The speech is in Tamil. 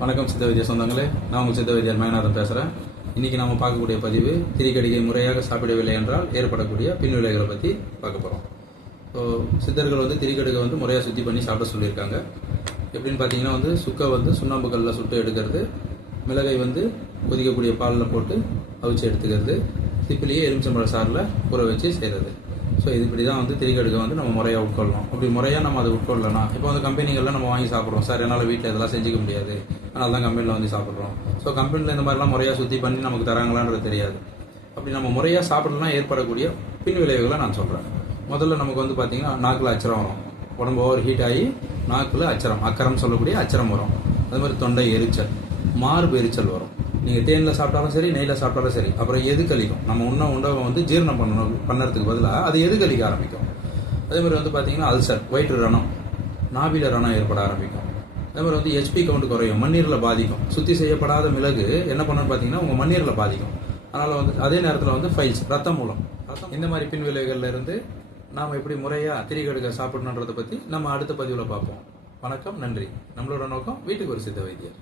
வணக்கம் சித்த வைத்திய சொந்தங்களே, நான் உங்கள் சித்த வைத்தியர் மயநாதன் பேசுகிறேன். இன்றைக்கி நம்ம பார்க்கக்கூடிய பதிவு திரிகடிகை முறையாக சாப்பிடவில்லை என்றால் ஏற்படக்கூடிய பின்விளைவுகளை பற்றி பார்க்க போகிறோம். ஸோ சித்தர்கள் திரிகடுகை முறையாக சுத்தி பண்ணி சாப்பிட சொல்லியிருக்காங்க. எப்படின்னு பார்த்தீங்கன்னா சுக்கை சுண்ணாம்பு கல்லில் சுட்டு எடுக்கிறது, மிளகை கொதிக்கக்கூடிய பாலில் போட்டு அவிச்சு எடுத்துக்கிறது, திப்பிலேயே எலுமிச்சம்பழ சாறில் ஊற வச்சு செய்கிறது. ஸோ இது இப்படி தான் திரிகடுகை நம்ம முறையாக உட்கொள்ளணும். அப்படி முறையாக நம்ம அதை உட்கொள்ளலாம். இப்போ கம்பெனிகள்லாம் நம்ம வாங்கி சாப்பிட்றோம். சார் என்னால் வீட்டில் இதெல்லாம் செஞ்சுக்க முடியாது, அதனால தான் கம்பெனியில் சாப்பிட்றோம். ஸோ கம்பெனியில் இந்த மாதிரிலாம் முறையாக சுற்றி பண்ணி நமக்கு தராங்களான்றது தெரியாது. அப்படி நம்ம முறையாக சாப்பிடலாம் ஏற்படக்கூடிய பின் விளைவுகளை நான் சொல்கிறேன். முதல்ல நமக்கு பார்த்தீங்கன்னா நாக்கில் அச்சரம் வரும். உடம்பு ஓவர் ஹீட் ஆகி நாக்கில் அக்கரம் சொல்லக்கூடிய அச்சரம் வரும். அது மாதிரி தொண்டை எரிச்சல், மார்பு எரிச்சல் வரும். நீங்கள் தேனில் சாப்பிட்டாலும் சரி, நெய்யில் சாப்பிட்டாலும் சரி. அப்புறம் எது கழிக்கும், நம்ம உணவை ஜீரணம் பண்ணுறதுக்கு பதிலாக அது எது கழிக்க ஆரம்பிக்கும். அதே மாதிரி பார்த்தீங்கன்னா அல்சர், வயிற்று ரணம், நாபில ரணம் ஏற்பட ஆரம்பிக்கும். அதே மாதிரி ஹெச்பி கவுண்ட் குறையும், மண்ணீரில் பாதிக்கும். சுத்தி செய்யப்படாத மிளகு என்ன பண்ணணும்னு பார்த்தீங்கன்னா உங்கள் மண்ணீரில் பாதிக்கும். அதனால் அதே நேரத்தில் ஃபைல்ஸ், ரத்தம் மூலம் இந்த மாதிரி பின் விளைவுகள்ல இருந்து நாம் எப்படி முறையாக திரிகடுகை சாப்பிடணுன்றதை பற்றி நம்ம அடுத்த பதிவில் பார்ப்போம். வணக்கம், நன்றி. நம்மளோட நோக்கம் வீட்டுக்கு ஒரு சித்த வைத்தியர்.